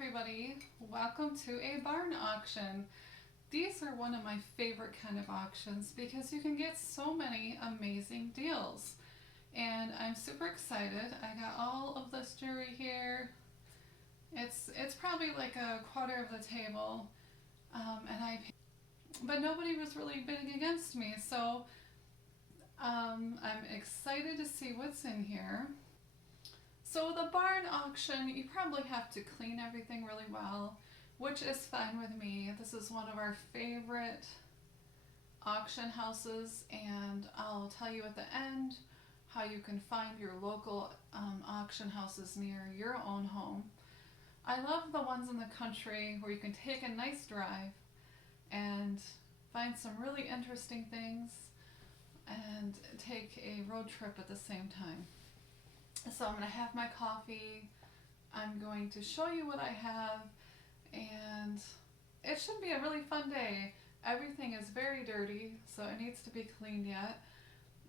everybody, welcome to a barn auction. These are one of my favorite kind of auctions because you can get so many amazing deals. And I'm super excited. I got all of this jewelry here. It's probably like a quarter of the table, but nobody was really bidding against me, so I'm excited to see what's in here. So the barn auction, you probably have to clean everything really well, which is fine with me. This is one of our favorite auction houses, and I'll tell you at the end how you can find your local auction houses near your own home. I love the ones in the country where you can take a nice drive and find some really interesting things and take a road trip at the same time. So I'm going to have my coffee, I'm going to show you what I have, and it should be a really fun day. Everything is very dirty, so it needs to be cleaned yet,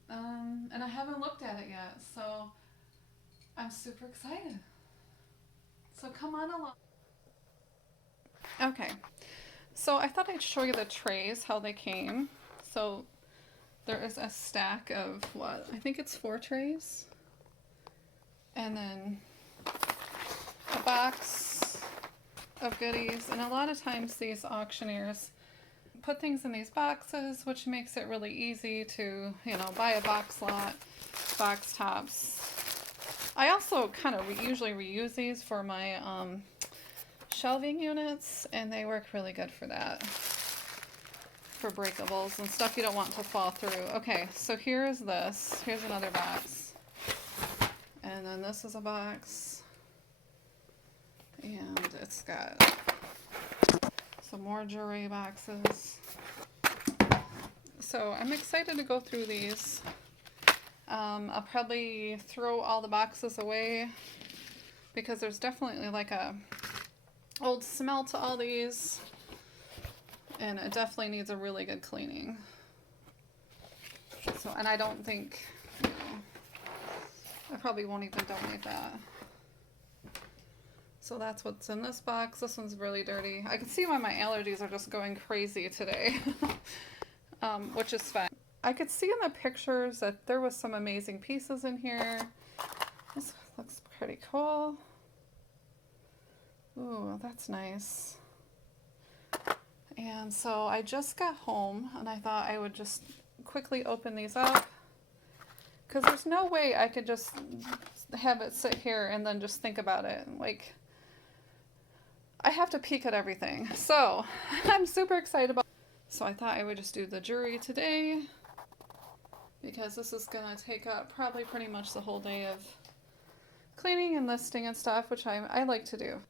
and I haven't looked at it yet, so I'm super excited. So come on along. Okay, so I thought I'd show you the trays, how they came. So there is a stack of what? I think it's 4 trays. And then a box of goodies. And a lot of times these auctioneers put things in these boxes, which makes it really easy to, buy a box lot, box tops. I also kind of usually reuse these for my shelving units, and they work really good for that. For breakables and stuff you don't want to fall through. Okay, so here's this. Here's another box. And then this is a box, and it's got some more jewelry boxes. So I'm excited to go through these. I'll probably throw all the boxes away because there's definitely like a old smell to all these, and it definitely needs a really good cleaning. So, and I don't think, I probably won't even donate that. So that's what's in this box. This one's really dirty. I can see why my allergies are just going crazy today, which is fine. I could see in the pictures that there was some amazing pieces in here. This looks pretty cool. Ooh, that's nice. And so I just got home and I thought I would just quickly open these up, because there's no way I could just have it sit here and then just think about it. Like, I have to peek at everything. So I'm super excited about it. So I thought I would just do the jewelry today, because this is gonna take up probably pretty much the whole day of cleaning and listing and stuff, which I like to do.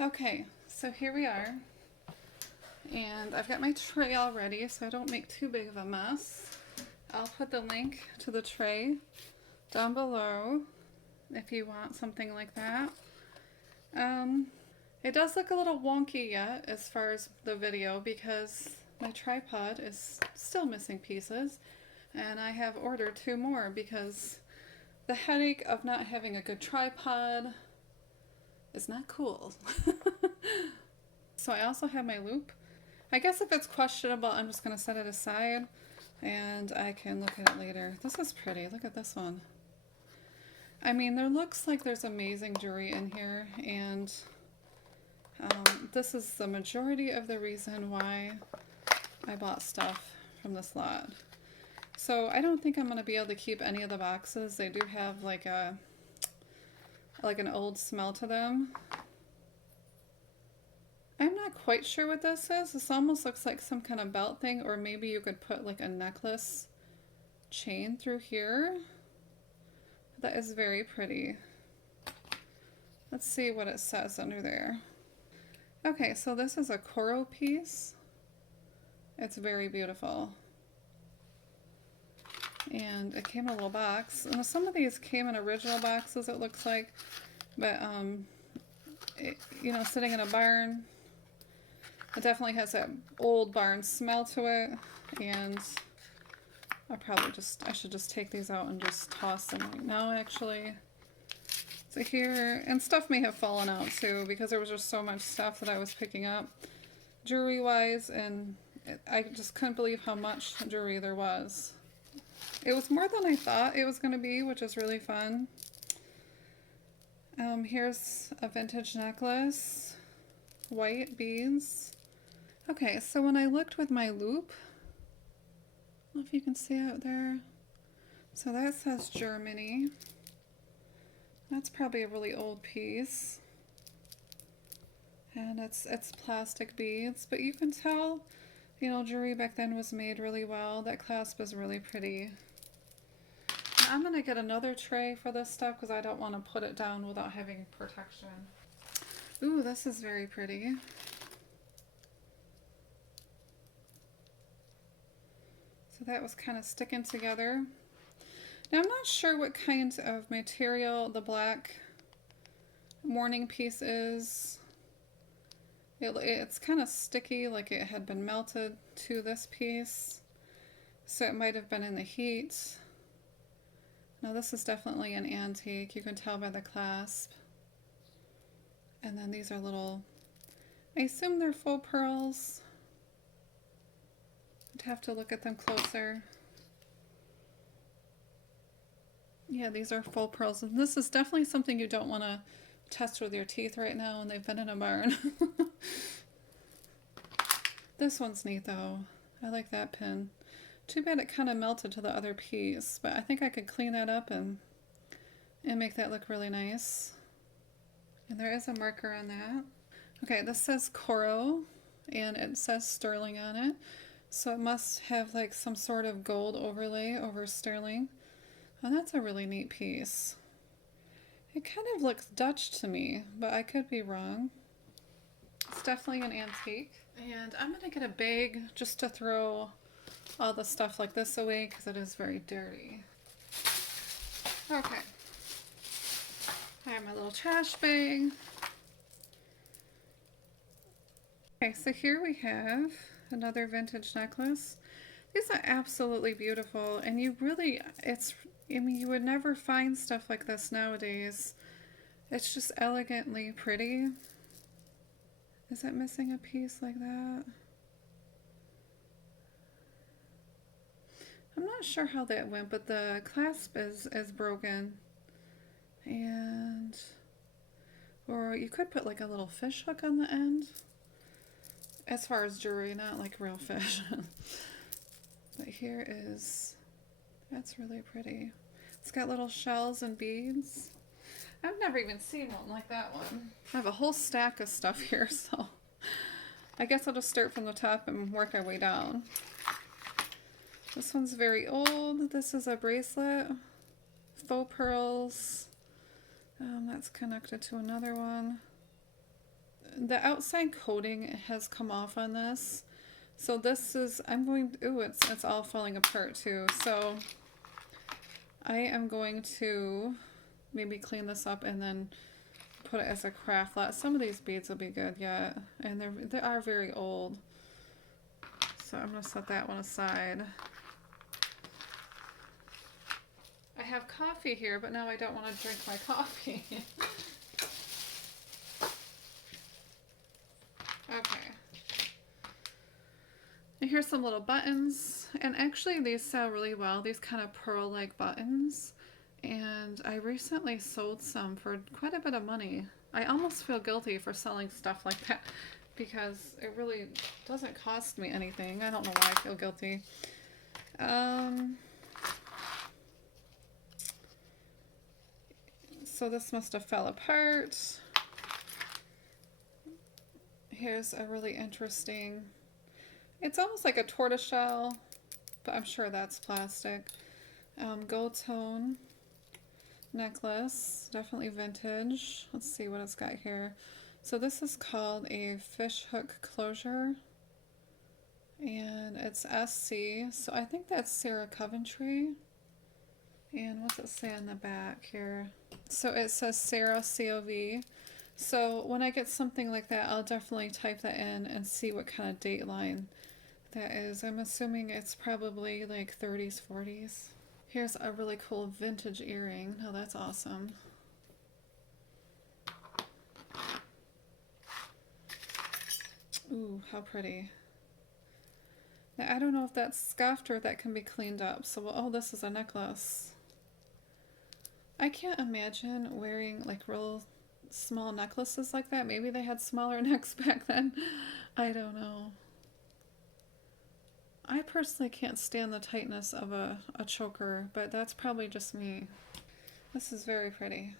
Okay, so here we are. And I've got my tray all ready so I don't make too big of a mess. I'll put the link to the tray down below if you want something like that. It does look a little wonky yet as far as the video because my tripod is still missing pieces, and I have ordered 2 more because the headache of not having a good tripod is not cool. So I also have my loop. I guess if it's questionable, I'm just going to set it aside and I can look at it later. This is pretty. Look at this one. I mean, there looks like there's amazing jewelry in here, and this is the majority of the reason why I bought stuff from this lot. So I don't think I'm going to be able to keep any of the boxes. They do have like an old smell to them. I'm not quite sure what this is. This almost looks like some kind of belt thing, or maybe you could put like a necklace chain through here. That is very pretty. Let's see what it says under there. Okay, so this is a coral piece. It's very beautiful. And it came in a little box. And some of these came in original boxes, it looks like. But, sitting in a barn, it definitely has that old barn smell to it, and I should just take these out and just toss them right now, actually. So here, and stuff may have fallen out too because there was just so much stuff that I was picking up jewelry wise, and I just couldn't believe how much jewelry there was. It was more than I thought it was going to be, which is really fun. Here's a vintage necklace, white beads. Okay, so when I looked with my loop, I don't know if you can see out there. So that says Germany. That's probably a really old piece. And it's plastic beads, but you can tell, you know, jewelry back then was made really well. That clasp is really pretty. Now I'm gonna get another tray for this stuff because I don't want to put it down without having protection. Ooh, this is very pretty. So that was kind of sticking together. Now I'm not sure what kind of material the black mourning piece is. It's kind of sticky, like it had been melted to this piece. So it might have been in the heat. Now this is definitely an antique. You can tell by the clasp. And then these are little, I assume they're faux pearls. I'd have to look at them closer. Yeah, these are faux pearls. And this is definitely something you don't want to test with your teeth right now, and they've been in a barn. This one's neat though. I like that pin. Too bad it kind of melted to the other piece, but I think I could clean that up and make that look really nice. And there is a marker on that. Okay, this says Coro, and it says sterling on it. So it must have like some sort of gold overlay over sterling. Oh, that's a really neat piece. It kind of looks Dutch to me, but I could be wrong. It's definitely an antique. And I'm gonna get a bag just to throw all the stuff like this away because it is very dirty. Okay. I have my little trash bag. Okay, so here we have another vintage necklace. These are absolutely beautiful, and you really, I mean, you would never find stuff like this nowadays. It's just elegantly pretty. Is it missing a piece like that? I'm not sure how that went, but the clasp is broken. And, or you could put like a little fish hook on the end. As far as jewelry, not like real fish. But here is, that's really pretty. It's got little shells and beads. I've never even seen one like that one. I have a whole stack of stuff here, so I guess I'll just start from the top and work our way down. This one's very old. This is a bracelet. Faux pearls. That's connected to another one. The outside coating has come off on this. So this is, ooh, it's all falling apart too. So I am going to maybe clean this up and then put it as a craft lot. Some of these beads will be good yet, and they are very old. So I'm gonna set that one aside. I have coffee here, but now I don't want to drink my coffee. Okay. And here's some little buttons, and actually these sell really well, these kind of pearl-like buttons, and I recently sold some for quite a bit of money. I almost feel guilty for selling stuff like that because it really doesn't cost me anything. I don't know why I feel guilty. So this must have fell apart. Here's a really interesting, it's almost like a tortoiseshell, but I'm sure that's plastic. Gold tone necklace, definitely vintage. Let's see what it's got here. So this is called a fish hook closure, and it's SC, so I think that's Sarah Coventry. And what's it say on the back here? So it says Sarah COV. So when I get something like that, I'll definitely type that in and see what kind of date line that is. I'm assuming it's probably like 30s, 40s. Here's a really cool vintage earring. Oh, that's awesome. Ooh, how pretty. Now, I don't know if that's scuffed or that can be cleaned up. So, oh, this is a necklace. I can't imagine wearing like real small necklaces like that. Maybe they had smaller necks back then. I don't know. I personally can't stand the tightness of a choker, but that's probably just me. This is very pretty.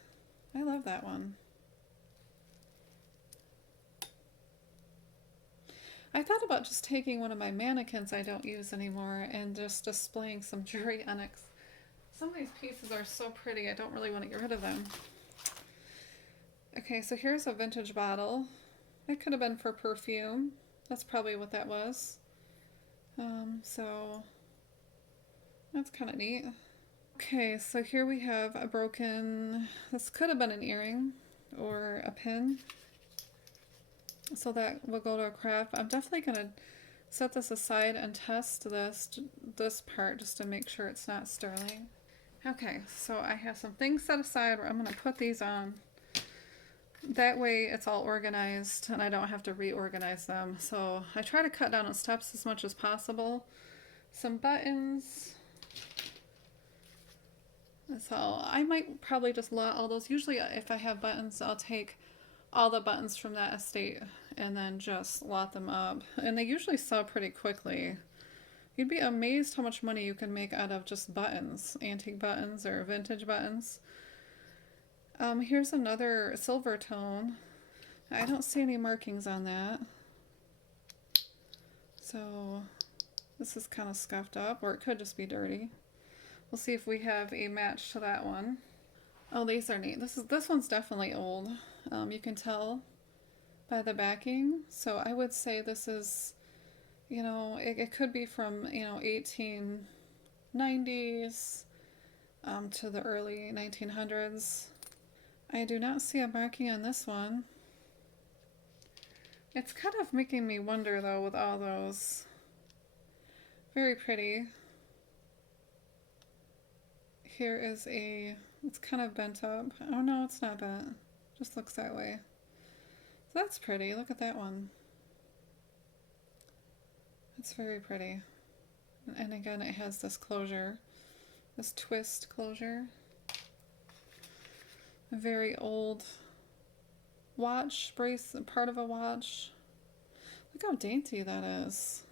I love that one. I thought about just taking one of my mannequins I don't use anymore and just displaying some jewelry on it. Some of these pieces are so pretty, I don't really want to get rid of them. Okay, so here's a vintage bottle. It could have been for perfume. That's probably what that was. So that's kind of neat. Okay, so here we have a broken, this could have been an earring or a pin. So that will go to a craft. I'm definitely going to set this aside and test this part just to make sure it's not sterling. Okay, so I have some things set aside where I'm going to put these on. That way it's all organized and I don't have to reorganize them. So I try to cut down on steps as much as possible. Some buttons. That's all. I might probably just lot all those. Usually if I have buttons, I'll take all the buttons from that estate and then just lot them up. And they usually sell pretty quickly. You'd be amazed how much money you can make out of just buttons, antique buttons or vintage buttons. Here's another silver tone. I don't see any markings on that. So this is kind of scuffed up, or it could just be dirty. We'll see if we have a match to that one. Oh, these are neat. This one's definitely old. You can tell by the backing. So I would say this is, you know, it could be from, you know, 1890s to the early 1900s. I do not see a marking on this one. It's kind of making me wonder though with all those. Very pretty. Here is it's kind of bent up. Oh no, it's not bent. Just looks that way. So that's pretty. Look at that one. It's very pretty. And again, it has this closure, this twist closure. A very old watch bracelet, part of a watch. Look how dainty that is.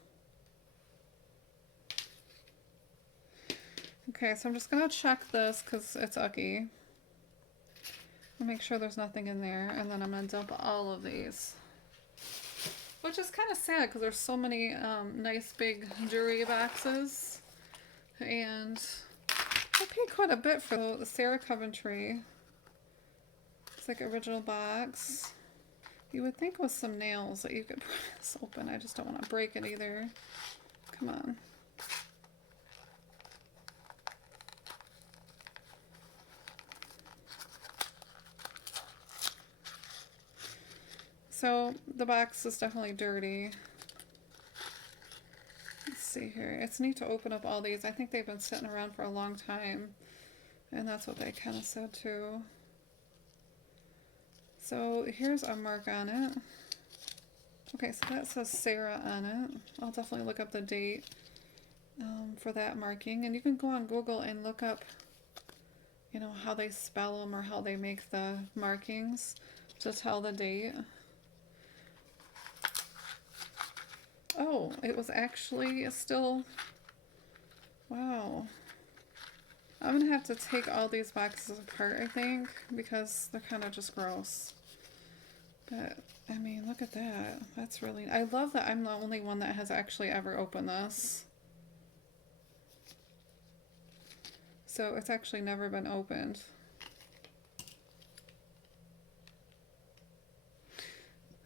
Okay, so I'm just gonna check this because it's ucky. I'll make sure there's nothing in there, and then I'm gonna dump all of these. Which is kind of sad because there's so many nice big jewelry boxes. And I paid quite a bit for the Sarah Coventry. It's like original box. You would think with some nails that you could pry this open. I just don't want to break it either. Come on. So the box is definitely dirty. Let's see here. It's neat to open up all these. I think they've been sitting around for a long time. And that's what they kind of said too. So here's a mark on it. Okay, so that says Sarah on it. I'll definitely look up the date for that marking. And you can go on Google and look up, you know, how they spell them or how they make the markings to tell the date. Oh, it was actually still, wow. I'm gonna have to take all these boxes apart, I think, because they're kind of just gross. But, I mean, look at that. That's really, I love that I'm the only one that has actually ever opened this. So it's actually never been opened.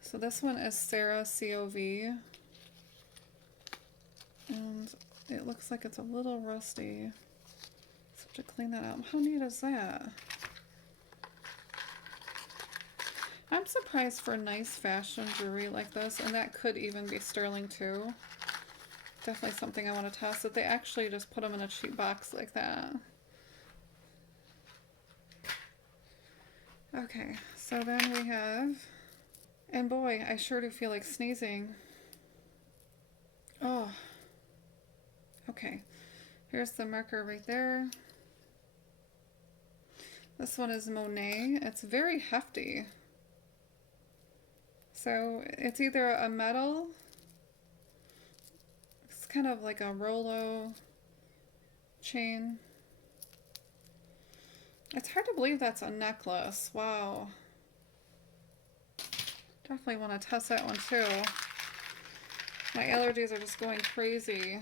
So this one is Sarah COV. And it looks like it's a little rusty. So to clean that out. How neat is that? I'm surprised for nice fashion jewelry like this, and that could even be sterling too. Definitely something I want to test, that they actually just put them in a cheap box like that. Okay, so then we have, and boy, I sure do feel like sneezing. Oh, okay. Here's the marker right there. This one is Monet. It's very hefty. So it's either a metal, it's kind of like a Rolo chain. It's hard to believe that's a necklace. Wow. Definitely want to test that one too. My allergies are just going crazy.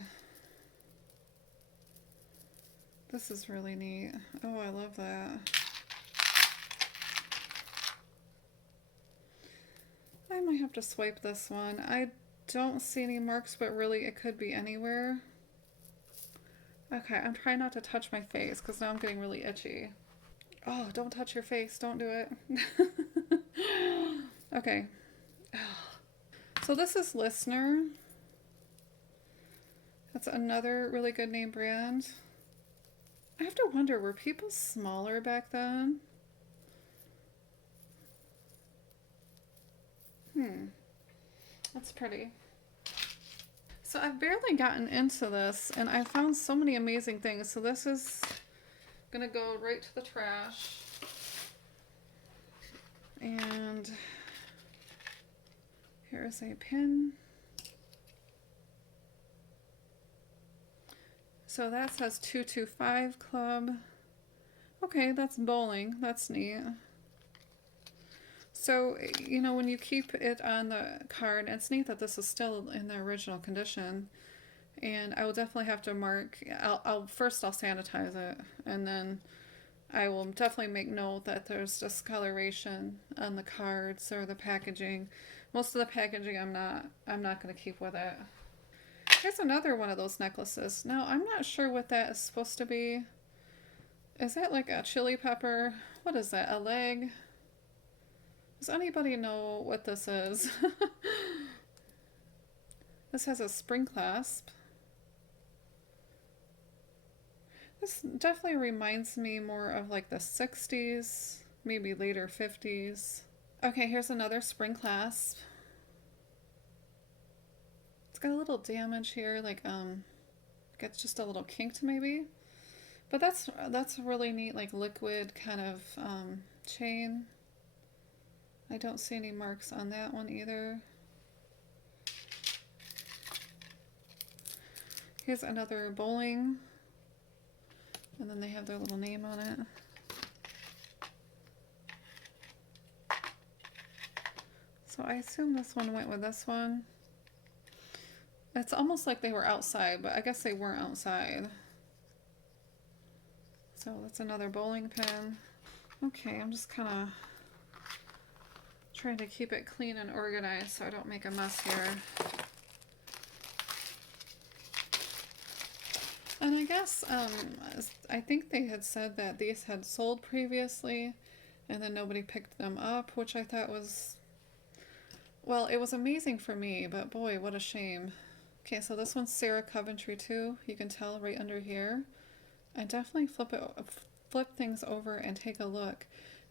This is really neat. Oh, I love that. I might have to swipe this one. I don't see any marks, but really it could be anywhere. Okay, I'm trying not to touch my face because now I'm getting really itchy. Oh, don't touch your face. Don't do it. Okay. So this is Listener. That's another really good name brand. I have to wonder, were people smaller back then? That's pretty. So I've barely gotten into this, and I found so many amazing things. So this is gonna go right to the trash. And here's a pin. So that says 225 Club. Okay, that's bowling. That's neat. So, you know, when you keep it on the card, it's neat that this is still in the original condition. And I will definitely have to mark, first I'll sanitize it, and then I will definitely make note that there's discoloration on the cards or the packaging. Most of the packaging I'm not going to keep with it. Here's another one of those necklaces. Now, I'm not sure what that is supposed to be. Is that like a chili pepper? What is that, a leg? Does anybody know what this is? This has a spring clasp. This definitely reminds me more of like the 60s, maybe later 50s. Okay, here's another spring clasp. It's got a little damage here, like gets just a little kinked maybe. But that's really neat, like liquid kind of chain. I don't see any marks on that one either. Here's another bowling. And then they have their little name on it. So I assume this one went with this one. It's almost like they were outside, but I guess they weren't outside. So that's another bowling pin. Okay, I'm just kind of trying to keep it clean and organized so I don't make a mess here. And I guess, I think they had said that these had sold previously and then nobody picked them up, which I thought was, well, it was amazing for me, but boy, what a shame. Okay, so this one's Sarah Coventry too. You can tell right under here. And definitely flip things over and take a look.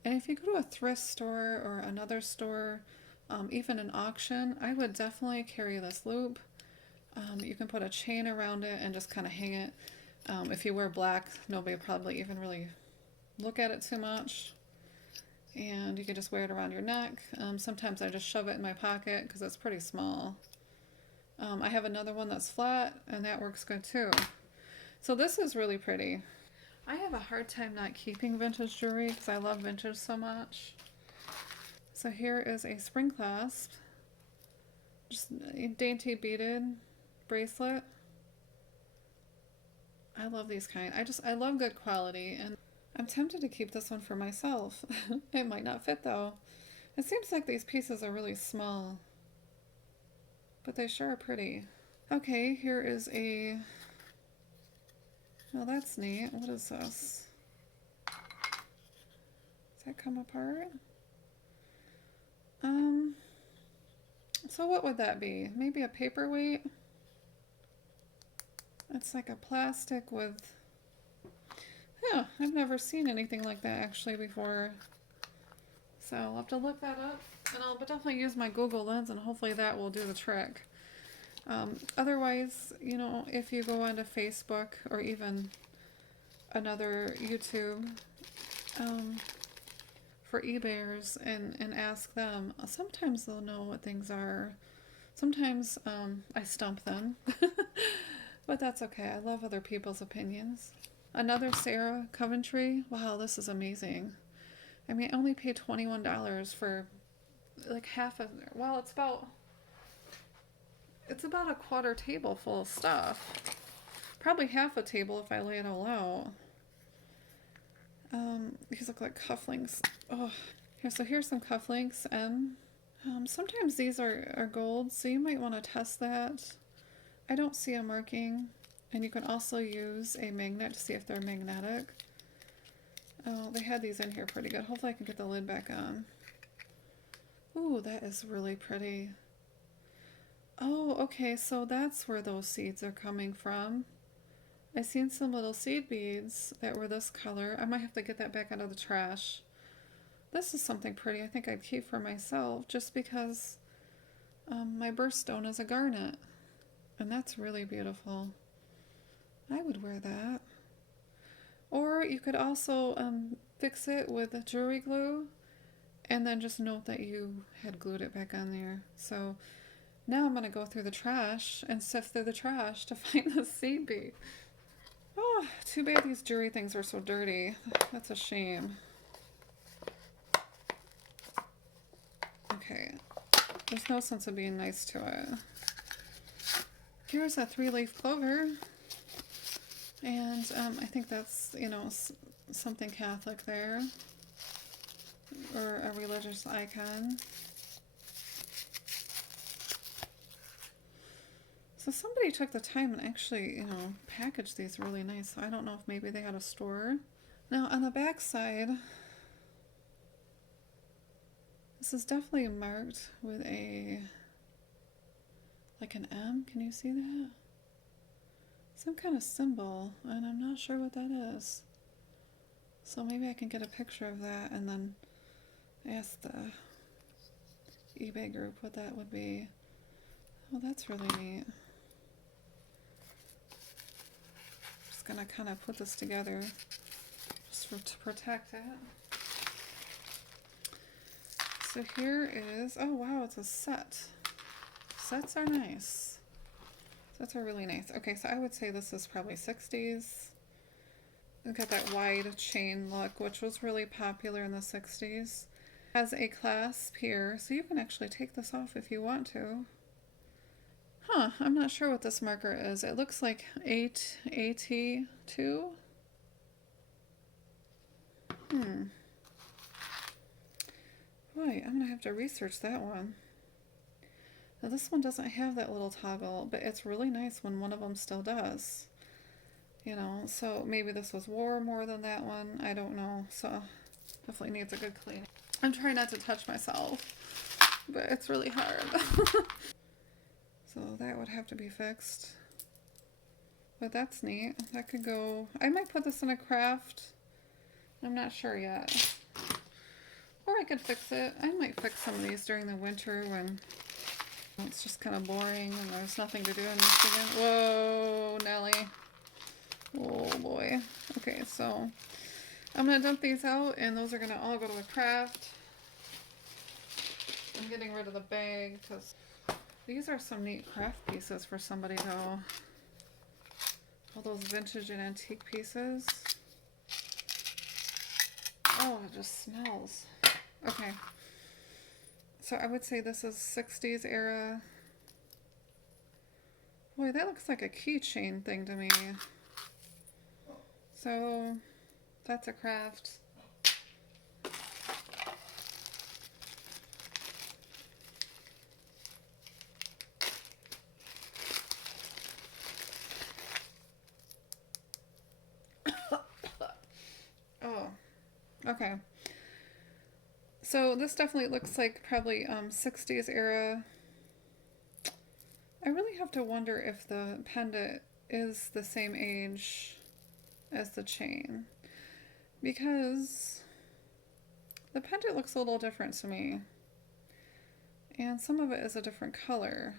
And if you go to a thrift store or another store, even an auction, I would definitely carry this loop. You can put a chain around it and just kind of hang it. If you wear black, nobody will probably even really look at it too much. And you can just wear it around your neck. Sometimes I just shove it in my pocket because it's pretty small. I have another one that's flat and that works good too. So this is really pretty. I have a hard time not keeping vintage jewelry because I love vintage so much. So here is a spring clasp. Just a dainty beaded bracelet. I love these kind. I love good quality, and I'm tempted to keep this one for myself. It might not fit though. It seems like these pieces are really small, but they sure are pretty. Okay, here is a, well, that's neat. What is this? Does that come apart? So what would that be? Maybe a paperweight? It's like a plastic with, yeah, I've never seen anything like that actually before. So I'll have to look that up, and I'll definitely use my Google Lens, and hopefully that will do the trick. Otherwise, you know, if you go onto Facebook or even another YouTube for eBayers and ask them, sometimes they'll know what things are. Sometimes I stump them, but that's okay. I love other people's opinions. Another Sarah Coventry. Wow, this is amazing. I mean, I only paid $21 for like half of, well, it's about a quarter table full of stuff. Probably half a table if I lay it all out. These look like cufflinks. Oh, here's some cufflinks. Sometimes these are gold, so you might want to test that. I don't see a marking, and you can also use a magnet to see if they're magnetic. Oh, they had these in here pretty good. Hopefully I can get the lid back on. Ooh, that is really pretty. Oh, okay, so that's where those seeds are coming from. I seen some little seed beads that were this color. I might have to get that back out of the trash. This is something pretty I think I'd keep for myself just because my birthstone is a garnet. And that's really beautiful. I would wear that. Or you could also fix it with jewelry glue and then just note that you had glued it back on there. So now I'm going to go through the trash and sift through the trash to find the seed bead. Oh, too bad these jewelry things are so dirty. That's a shame. Okay, there's no sense of being nice to it. Here's a 3-leaf clover. And I think that's, you know, something Catholic there. Or a religious icon. So somebody took the time and actually, you know, packaged these really nice. So I don't know if maybe they had a store. Now on the back side, this is definitely marked with a, like an M. Can you see that? Some kind of symbol, and I'm not sure what that is. So maybe I can get a picture of that and then ask the eBay group what that would be. Oh, that's really neat. Just gonna kind of put this together just to protect it. So here is, oh wow, it's a set. Sets are nice. Sets are really nice. Okay, so I would say this is probably 60s. It's got that wide chain look, which was really popular in the 60s. Has a clasp here, so you can actually take this off if you want to. Huh, I'm not sure what this marker is. It looks like 8AT2. Boy, I'm gonna have to research that one. Now this one doesn't have that little toggle, but it's really nice when one of them still does. You know, so maybe this was wore more than that one. I don't know. So definitely needs a good cleaning. I'm trying not to touch myself, but it's really hard. So that would have to be fixed. But that's neat. That could go... I might put this in a craft. I'm not sure yet. Or I could fix it. I might fix some of these during the winter when it's just kind of boring and there's nothing to do in Michigan. Whoa, Nelly. Oh boy. Okay, so I'm going to dump these out and those are going to all go to a craft. I'm getting rid of the bag because these are some neat craft pieces for somebody though. All those vintage and antique pieces. Oh, it just smells. Okay. So I would say this is 60s era. Boy, that looks like a keychain thing to me. So that's a craft. Oh, okay. So this definitely looks like probably 60s era. I really have to wonder if the pendant is the same age as the chain, because the pendant looks a little different to me, and some of it is a different color.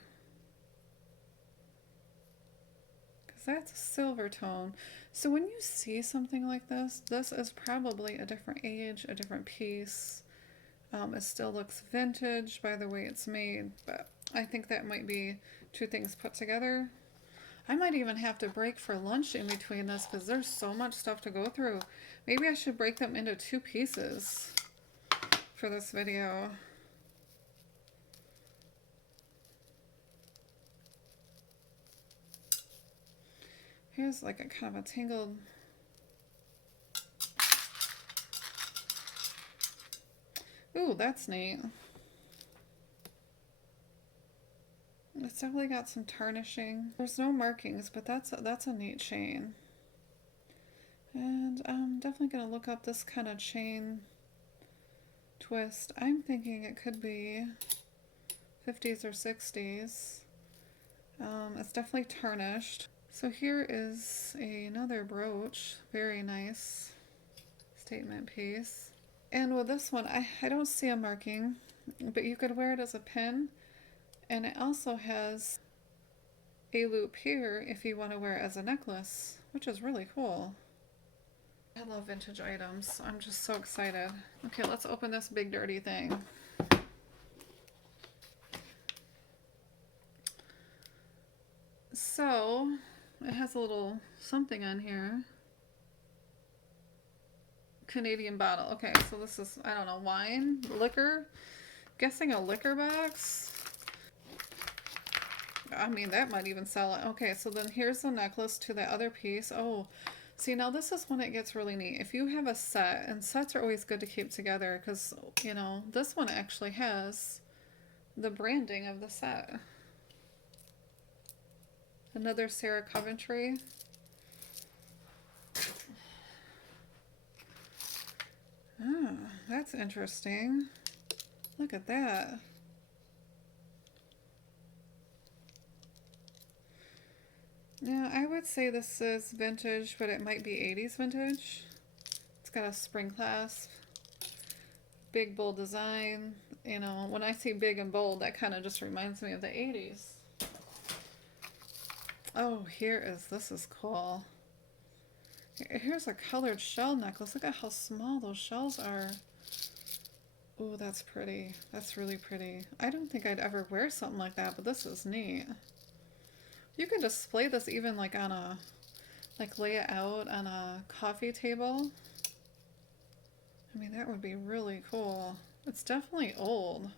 that's a silver tone. So when you see something like this is probably a different age, a different piece. It still looks vintage by the way it's made, but I think that might be two things put together. I might even have to break for lunch in between this because there's so much stuff to go through. Maybe I should break them into two pieces for this video. Here's like a kind of a tangled. Ooh, that's neat. It's definitely got some tarnishing. There's no markings, but that's a neat chain. And I'm definitely gonna look up this kind of chain twist. I'm thinking it could be 50s or 60s. It's definitely tarnished. So here is another brooch. Very nice statement piece. And with this one, I don't see a marking, but you could wear it as a pin. And it also has a loop here if you want to wear it as a necklace, which is really cool. I love vintage items. I'm just so excited. Okay, let's open this big dirty thing. So, it has a little something on here. Canadian bottle. Okay, so this is, I don't know, wine? Liquor? Guessing a liquor box? I mean, that might even sell it. Okay, so then here's the necklace to the other piece. Oh, see, now this is when it gets really neat. If you have a set, and sets are always good to keep together because, you know, this one actually has the branding of the set. Another Sarah Coventry. Oh, that's interesting. Look at that. Now, I would say this is vintage, but it might be 80s vintage. It's got a spring clasp. Big, bold design. You know, when I see big and bold, that kind of just reminds me of the 80s. Oh, this is cool. Here's a colored shell necklace. Look at how small those shells are. Oh, that's pretty. That's really pretty. I don't think I'd ever wear something like that, but this is neat. You can display this even like on a, like lay it out on a coffee table. I mean, that would be really cool. It's definitely old,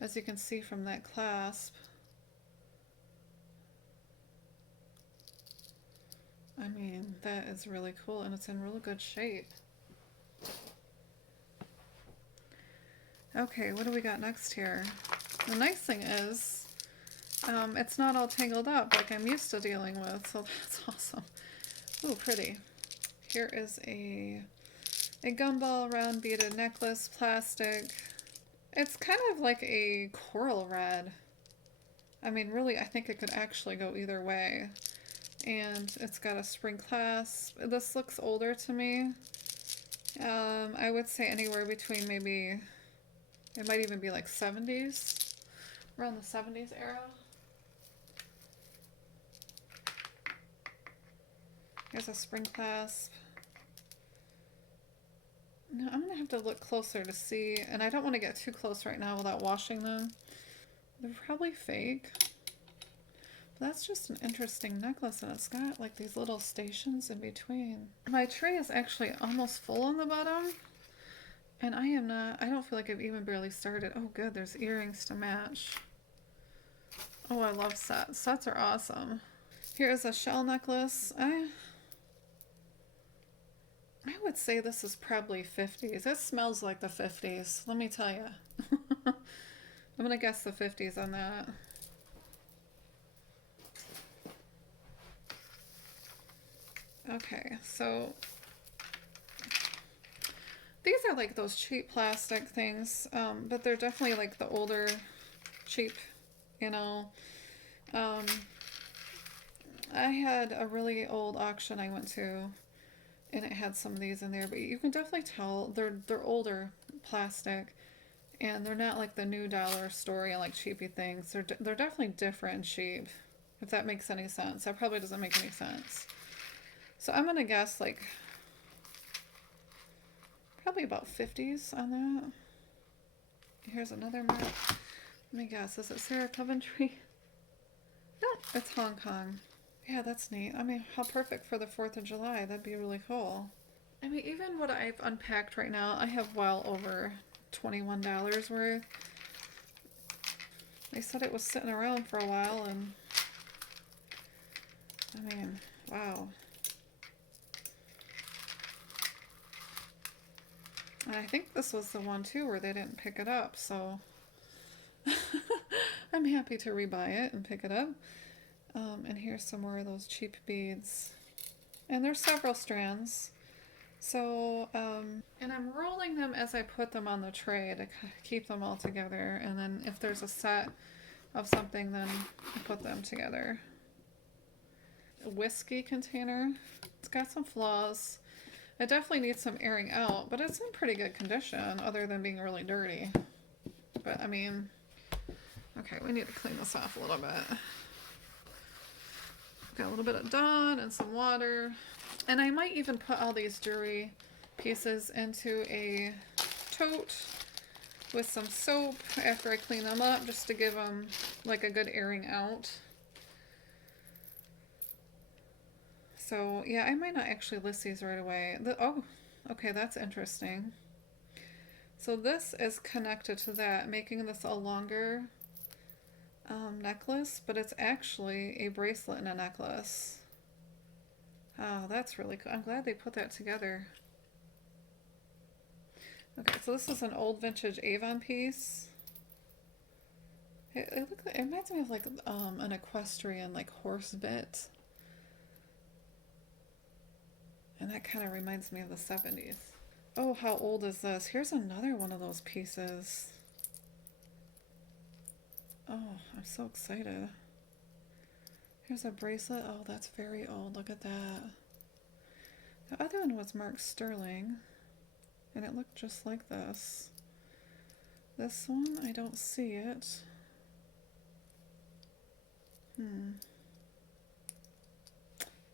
as you can see from that clasp. I mean, that is really cool, and it's in really good shape. Okay, what do we got next here? The nice thing is, it's not all tangled up like I'm used to dealing with, so that's awesome. Ooh, pretty. Here is a gumball round beaded necklace, plastic. It's kind of like a coral red. I mean, really, I think it could actually go either way. And it's got a spring clasp. This looks older to me. I would say anywhere between maybe, it might even be like 70s, around the 70s era. Here's a spring clasp. Now I'm gonna have to look closer to see, and I don't want to get too close right now without washing them. They're probably fake. But that's just an interesting necklace, and it's got like these little stations in between. My tray is actually almost full on the bottom, and I don't feel like I've even barely started. Oh good, there's earrings to match. Oh, I love sets. Sets are awesome. Here's a shell necklace. I would say this is probably 50s. It smells like the 50s, let me tell you. I'm gonna guess the 50s on that. Okay, so these are like those cheap plastic things, but they're definitely like the older cheap, you know. I had a really old auction I went to, and it had some of these in there, but you can definitely tell they're older plastic, and they're not like the new dollar store and like cheapy things. They're definitely different and cheap. if that makes any sense. That probably doesn't make any sense. So I'm gonna guess like probably about 50s on that. Here's another map. Let me guess, is it Sarah Coventry? No, it's Hong Kong. Yeah, that's neat. I mean, how perfect for the 4th of July. That'd be really cool. I mean, even what I've unpacked right now, I have well over $21 worth. They said it was sitting around for a while, and I mean, wow. And I think this was the one too where they didn't pick it up, so I'm happy to rebuy it and pick it up. And here's some more of those cheap beads. And there's several strands. So, and I'm rolling them as I put them on the tray to keep them all together. And then if there's a set of something, then I put them together. A whiskey container. It's got some flaws. It definitely needs some airing out, but it's in pretty good condition other than being really dirty. But I mean, okay, we need to clean this off a little bit. Got a little bit of Dawn and some water. And I might even put all these jewelry pieces into a tote with some soap after I clean them up, just to give them like a good airing out. So yeah, I might not actually list these right away. Oh, okay, that's interesting. So this is connected to that, making this a longer necklace, but it's actually a bracelet and a necklace. Oh, that's really cool. I'm glad they put that together. Okay, so this is an old vintage Avon piece. It reminds me of like an equestrian like horse bit. And that kind of reminds me of the 70s. Oh, how old is this? Here's another one of those pieces. Oh, I'm so excited. Here's a bracelet. Oh, that's very old. Look at that. The other one was marked sterling, and it looked just like this. This one, I don't see it.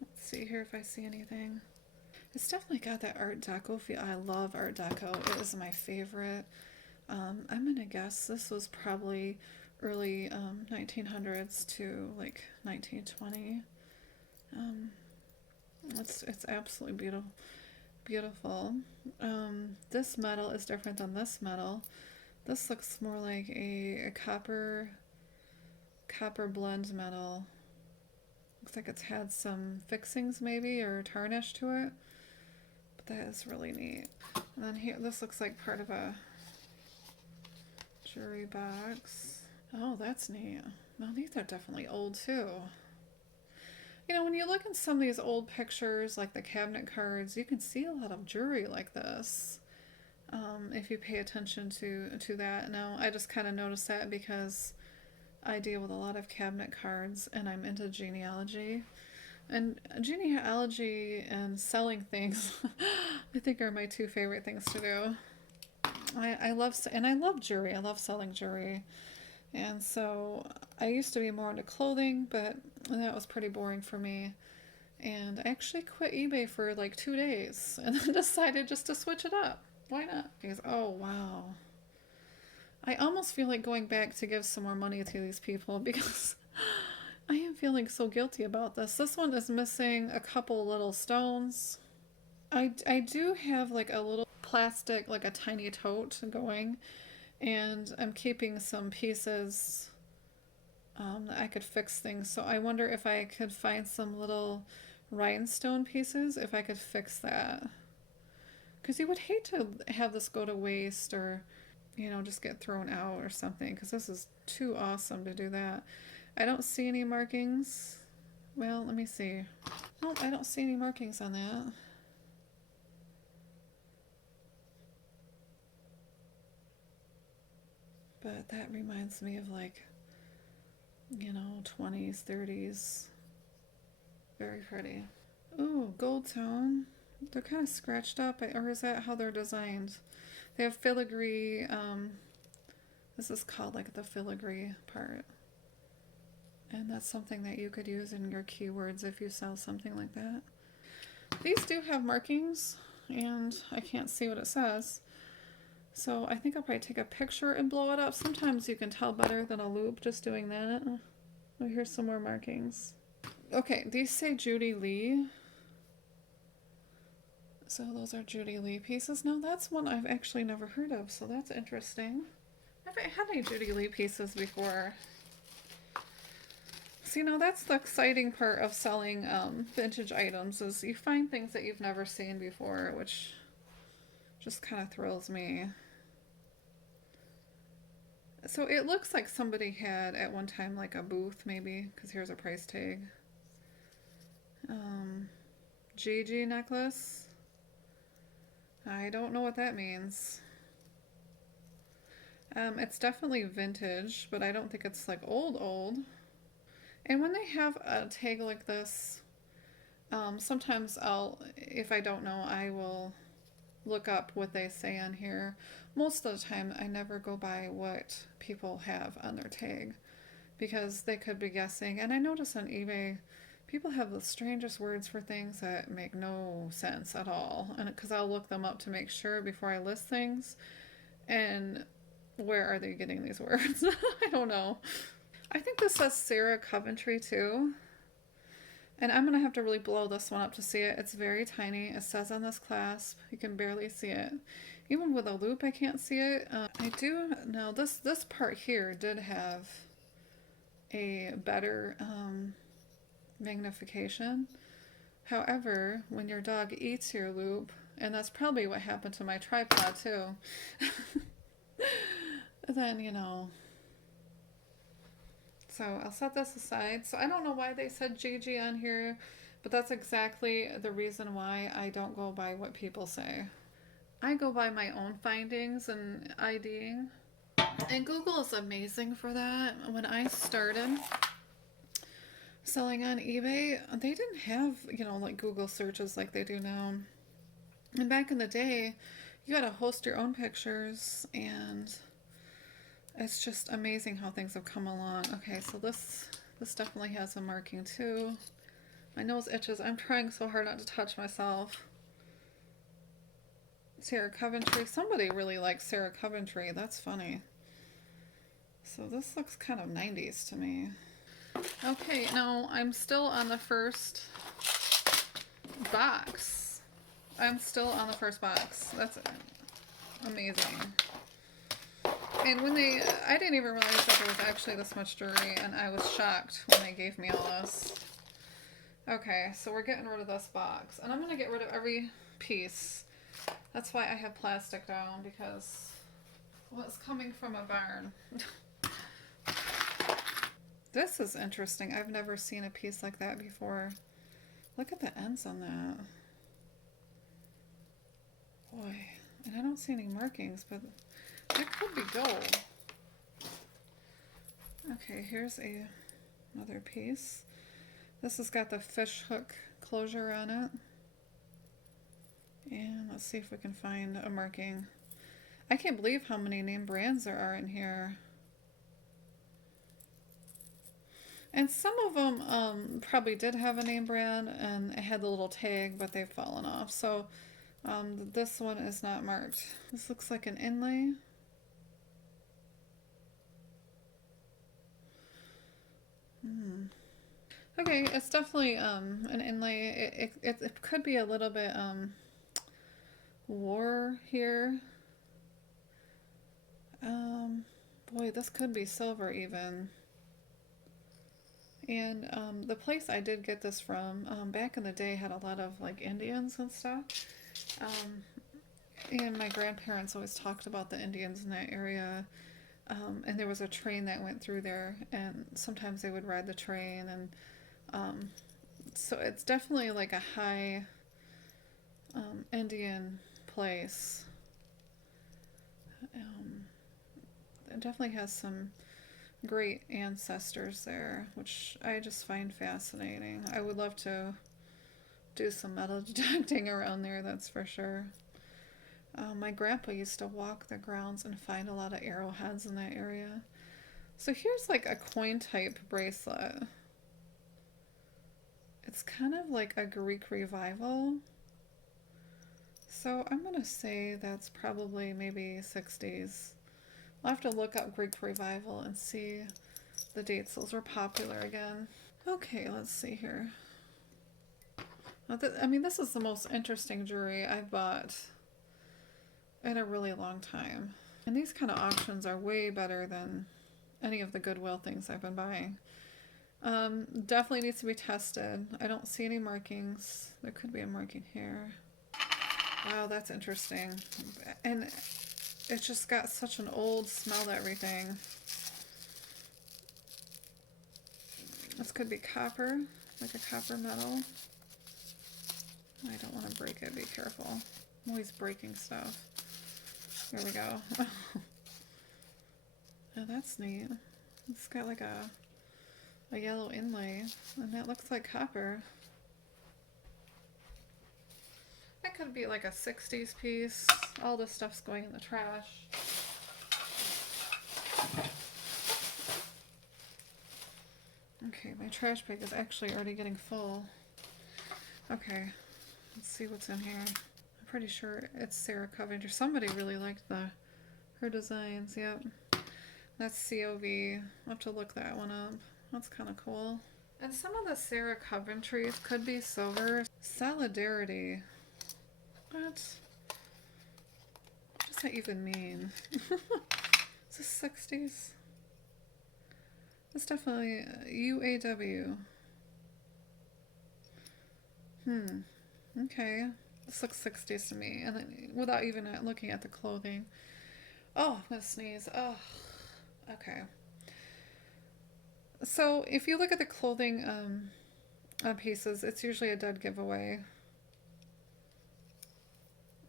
Let's see here if I see anything. It's definitely got that Art Deco feel. I love Art Deco. It is my favorite. I'm gonna guess this was probably early 1900s to like 1920. It's absolutely beautiful. This metal is different than this metal. This looks more like a copper blend metal. Looks like it's had some fixings maybe or tarnish to it. But that is really neat. And then here, this looks like part of a jewelry box. Oh, that's neat. Well, these are definitely old too. You know, when you look at some of these old pictures, like the cabinet cards, you can see a lot of jewelry like this. If you pay attention to that. Now, I just kind of noticed that because I deal with a lot of cabinet cards and I'm into genealogy. And genealogy and selling things, I think are my two favorite things to do. I love jewelry. I love selling jewelry. And so I used to be more into clothing, but that was pretty boring for me. And I actually quit eBay for like 2 days and then decided just to switch it up. Why not? Because, oh, wow. I almost feel like going back to give some more money to these people because I am feeling so guilty about this. This one is missing a couple little stones. I do have like a little plastic, like a tiny tote going, and I'm keeping some pieces that I could fix things. So I wonder if I could find some little rhinestone pieces, if I could fix that. Because you would hate to have this go to waste or, you know, just get thrown out or something, because this is too awesome to do that. I don't see any markings. Well, let me see. No, I don't see any markings on that. But that reminds me of like, you know, 20s, 30s. Very pretty. Ooh, gold tone. They're kind of scratched up, or is that how they're designed? They have filigree. This is called like the filigree part. And that's something that you could use in your keywords if you sell something like that. These do have markings, and I can't see what it says. So I think I'll probably take a picture and blow it up. Sometimes you can tell better than a loop just doing that. Oh, here's some more markings. Okay, these say Judy Lee. So those are Judy Lee pieces. Now that's one I've actually never heard of, so that's interesting. I haven't had any Judy Lee pieces before. So, you know, that's the exciting part of selling vintage items, is you find things that you've never seen before, which just kind of thrills me. So it looks like somebody had at one time like a booth, maybe, because here's a price tag. GG necklace. I don't know what that means. It's definitely vintage, but I don't think it's like old. And when they have a tag like this, sometimes if I don't know, I will look up what they say on here. Most of the time, I never go by what people have on their tag, because they could be guessing. And I notice on eBay, people have the strangest words for things that make no sense at all. And because I'll look them up to make sure before I list things. And where are they getting these words? I don't know. I think this says Sarah Coventry too. And I'm going to have to really blow this one up to see it. It's very tiny. It says on this clasp. You can barely see it. Even with a loop, I can't see it. I do know this part here did have a better magnification. However, when your dog eats your loop, and that's probably what happened to my tripod too, then, you know. So I'll set this aside. So I don't know why they said GG on here, but that's exactly the reason why I don't go by what people say. I go by my own findings and IDing. And Google is amazing for that. When I started selling on eBay, they didn't have, you know, like Google searches like they do now. And back in the day, you had to host your own pictures, and it's just amazing how things have come along. Okay, so this definitely has a marking too. My nose itches. I'm trying so hard not to touch myself. Sarah Coventry. Somebody really likes Sarah Coventry. That's funny. So this looks kind of 90s to me. Okay, no, I'm still on the first box. I'm still on the first box. That's amazing. And when I didn't even realize that there was actually this much jewelry, and I was shocked when they gave me all this. Okay, so we're getting rid of this box. And I'm going to get rid of every piece. That's why I have plastic down, because, well, it's coming from a barn. This is interesting. I've never seen a piece like that before. Look at the ends on that. Boy, and I don't see any markings, but that could be gold. Okay, here's another piece. This has got the fish hook closure on it. And let's see if we can find a marking. I can't believe how many name brands there are in here. And some of them probably did have a name brand and it had the little tag, but they've fallen off. So this one is not marked. This looks like an inlay. Okay, it's definitely an inlay. It could be a little bit war here. Boy, this could be silver even. And the place I did get this from back in the day had a lot of like Indians and stuff. And my grandparents always talked about the Indians in that area. And there was a train that went through there, and sometimes they would ride the train, and so it's definitely like a high Indian place. It definitely has some great ancestors there, which I just find fascinating. I would love to do some metal detecting around there, that's for sure. My grandpa used to walk the grounds and find a lot of arrowheads in that area. So here's like a coin type bracelet. It's kind of like a Greek revival. So I'm gonna say that's probably maybe 60s. I'll have to look up Greek revival and see the dates those were popular again. Okay, let's see here. I mean, this is the most interesting jewelry I've bought in a really long time. And these kind of auctions are way better than any of the Goodwill things I've been buying. Definitely needs to be tested. I don't see any markings. There could be a marking here. Wow, that's interesting. And it's just got such an old smell to everything. This could be copper, like a copper metal. I don't want to break it, be careful. I'm always breaking stuff. There we go. Oh, that's neat. It's got like a yellow inlay, and that looks like copper. That could be like a 60s piece. All this stuff's going in the trash. Okay, my trash bag is actually already getting full. Okay, let's see what's in here. I'm pretty sure it's Sarah Coventry. Somebody really liked her designs. Yep, that's COV. I'll have to look that one up. That's kind of cool. And some of the Sarah Coventrys could be silver. Solidarity. What does that even mean? Is this 60s? It's definitely UAW. Okay. This looks 60s to me, and then, without even looking at the clothing. Oh, I'm gonna sneeze. Oh, okay. So if you look at the clothing pieces, it's usually a dead giveaway.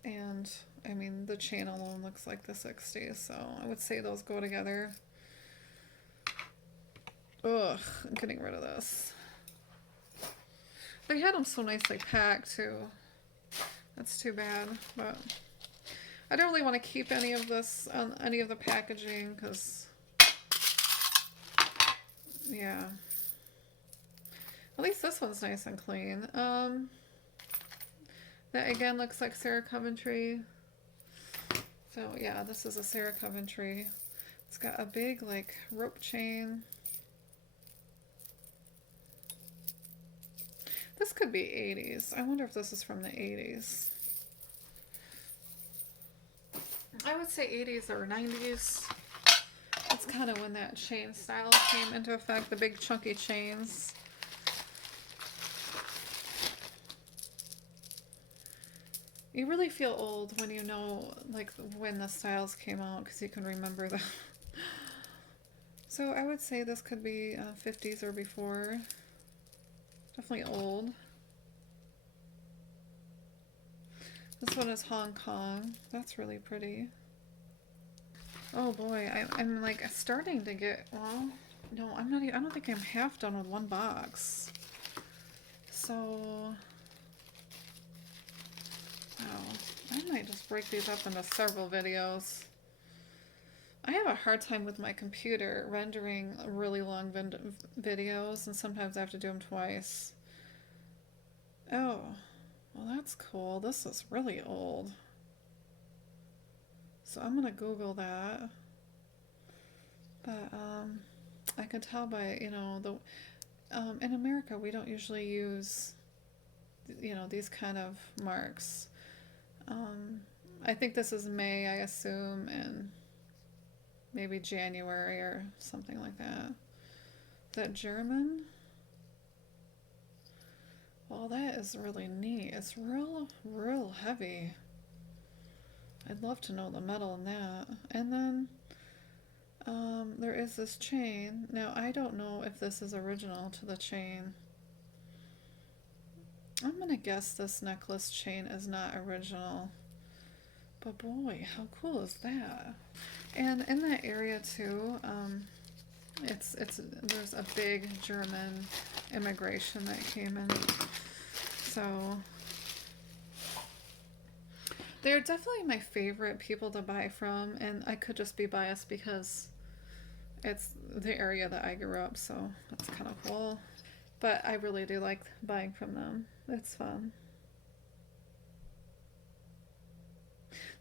And I mean, the chain alone looks like the 60s, so I would say those go together. Ugh, I'm getting rid of this. They had them so nicely packed too. That's too bad, but I don't really want to keep any of this on any of the packaging because, yeah. At least this one's nice and clean. That again looks like Sarah Coventry. So yeah, this is a Sarah Coventry. It's got a big like rope chain. This could be 80s. I wonder if this is from the 80s. I would say 80s or 90s. That's kind of when that chain style came into effect, the big chunky chains. You really feel old when you know like when the styles came out because you can remember them. So I would say this could be 50s or before. Definitely old. This one is Hong Kong. That's really pretty. Oh boy, I'm like starting to get, well, no, I'm not even, I don't think I'm half done with one box. So, wow, I might just break these up into several videos. I have a hard time with my computer rendering really long videos, and sometimes I have to do them twice. Oh, well that's cool. This is really old. So I'm gonna Google that. But I can tell by, you know, in America we don't usually use, you know, these kind of marks. I think this is May, I assume, and maybe January or something like that. Is that German? Well, that is really neat. It's real heavy. I'd love to know the metal in that. And then there is this chain. Now, I don't know if this is original to the chain. I'm going to guess this necklace chain is not original. But boy, how cool is that? And in that area too, there's a big German immigration that came in. So they're definitely my favorite people to buy from, and I could just be biased because It's the area that I grew up, so that's kind of cool. But I really do like buying from them. It's fun.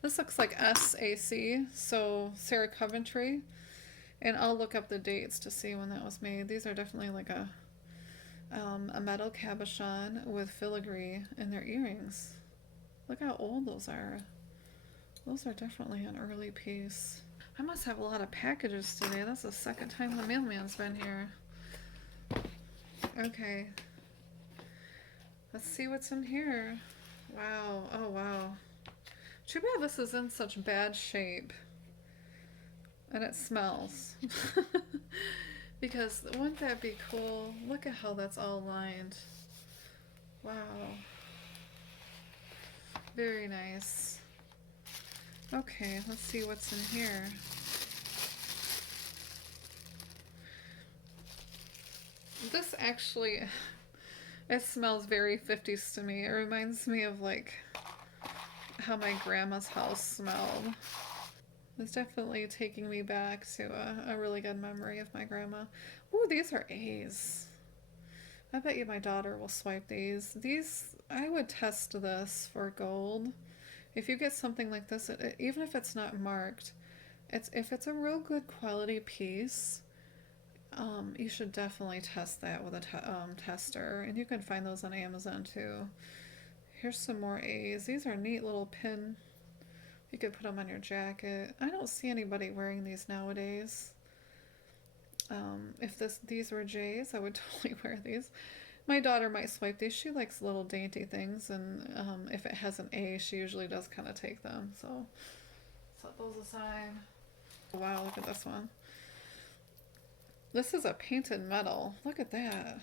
This looks like SAC, so Sarah Coventry. And I'll look up the dates to see when that was made. These are definitely like a metal cabochon with filigree in their earrings. Look how old those are. Those are definitely an early piece. I must have a lot of packages today. That's the second time the mailman's been here. Okay. Let's see what's in here. Wow. Oh, wow. Too bad this is in such bad shape. And it smells. Because wouldn't that be cool? Look at how that's all lined. Wow. Very nice. Okay, let's see what's in here. This actually, it smells very 50s to me. It reminds me of like how my grandma's house smelled. It's definitely taking me back to a really good memory of my grandma. Ooh, these are A's. I bet you my daughter will swipe these. These, I would test this for gold. If you get something like this, even if it's not marked, if it's a real good quality piece, you should definitely test that with a tester. And you can find those on Amazon too. Here's some more A's. These are neat little pin. You could put them on your jacket. I don't see anybody wearing these nowadays. If these were J's, I would totally wear these. My daughter might swipe these. She likes little dainty things, and if it has an A, she usually does kind of take them. So set those aside. Wow, look at this one. This is a painted metal. Look at that.